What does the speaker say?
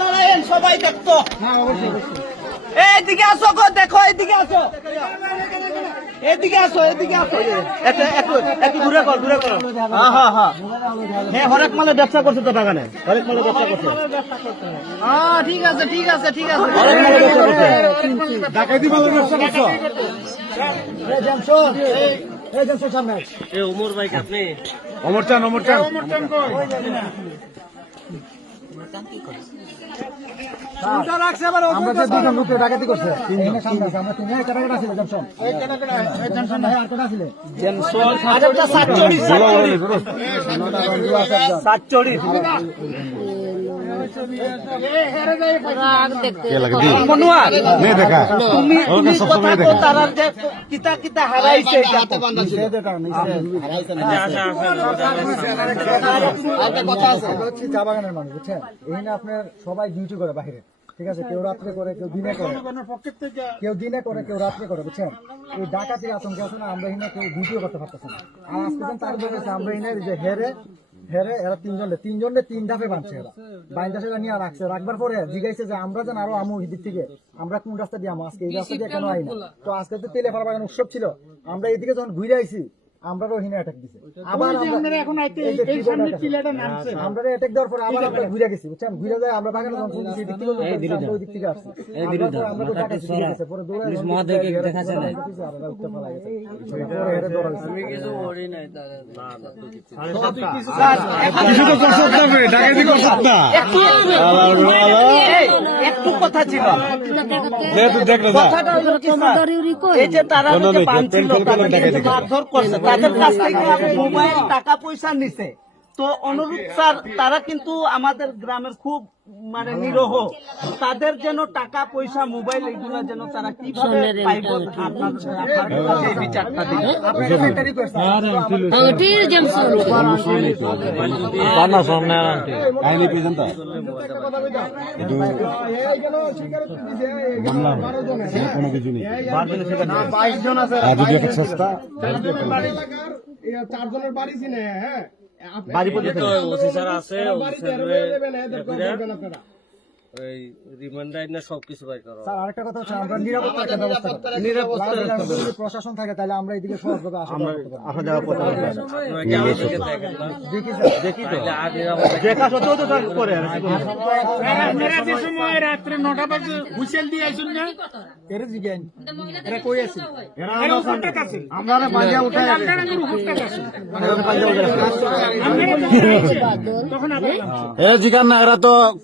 দাঁড়ায়েন, সবাই দেখতো। এইদিকে আসো গো, দেখো এদিকে আসো, এদিকে আসো, এদিকে আসো। একটু ঘুরে কর, ঘুরে কর। হ্যাঁ, হরেক মালে ব্যবসা করছে তো বাগানে, হরেক মালে ব্যবসা করছে। ঠিক আছে, ঠিক আছে, ঠিক আছে। হরেক মালে ব্যবসা করছে। ডাকাতি মালের ব্যবসা করছো? অমর চান আমরা যে দুজন লোক ডাকাতি করছে, তিনজনের সামনে আছে, আমরা তিনজনের কাটাকাটা ছিল জনসন। আর কটা ছিল? আরেকটা সাতচড়ি, সাতচড়ি। মনোয়ার, তুমি কথা তো তারার যে কিতা কিতা হারাইছে চা বাগানের মানুষ বুঝছেন, এখানে আপনার সবাই ডিউটি করে বাহিরে, ঠিক আছে, কেউ রাত্রে করে, কেউ দিনে করে, কেউ দিনে করে, কেউ রাত্রে করে, বুঝছেন। এই ডাকাতির আতঙ্কে আছে না, আমরা এখানে কেউ ডিউটিও করতে পারতেছি না। আর আজকে যখন তার বলেছে আমরা এখানে যে হেরে এরা তিনজনে তিন ধাপে বাঁধছে, এরা বাইন্দা সেটা নিয়ে রাখছে, রাখবার পরে জিজ্ঞাসা যে আমরা যেন আরো আমু দিক থেকে আমরা কোন রাস্তা দিয়ে আমো, আজকে এই রাস্তা দিয়ে কেন আই না। তো আজকে তো তেলে ফাড়া বাগান উৎসব ছিল, আমরা এইদিকে যখন ঘুরে আইছি আমরা রোহিণী অ্যাটাক দিছে, আবার আমরা অ্যাটাক দেওয়ার পরে আবার আমরা ঘুরে গেছি, বুঝছেন, ঘুরে যায় আমরা বাগানে যখন শুনছি দিক থেকে ওই দিক থেকে আসছি, আমরা তো টাকা শিখে গেছে, পরে দৌড়ে দেখাচ্ছে না, আর উঠতে পালা গেছে, পরে হেরে দৌড়াইছে। আমি কিছু বলি নাই, কিছু তো করছ না, ডাকাতি করছ না, একটু কথা ছিল। দেখো কথাটা হলো কি স্যার, এই যে তারা যে বানছিল, মারধর করছে, তাদের কাছ থেকে মোবাইল টাকা পয়সা নিছে। তো অনুরোধ স্যার, তারা কিন্তু আমাদের গ্রামের খুব মানে নিরহ, তাদের যেন টাকা পয়সা মোবাইল এগুলো যেন তারা কিভাবে পাইব, আপনার বিচারটা দিন। কোনো কিছু নেই, 22 জন আছে, 4জনের বাড়ি চিনে, হ্যাঁ বাড়ি পর্যন্ত আছে রিমান্ডার না সবকিছু বাই করা। স্যার আরেকটা কথা হচ্ছে, আমরা নিরাপত্তা একটা ব্যবস্থা করি, যদি প্রশাসন থাকে তাহলে আমরা এইদিকে সহজভাবে আসা যাওয়া করতে পারবো। দেখি স্যার, দেখি তো দেখা সত্ত্বেও তো স্যার করে আপনারা যে সময় রাত্রে 9টা বাজে হুইসেল দিয়ে আইছেন না, এর জিজ্ঞান এরা কই আছে? এরা উপরটাতে আছে, আমরা বাজিয়া উঠাই আপনারা উপরটাতে আছে, মানে বাজিয়া উঠাই তখন আবার এ জিজ্ঞান না, এরা তো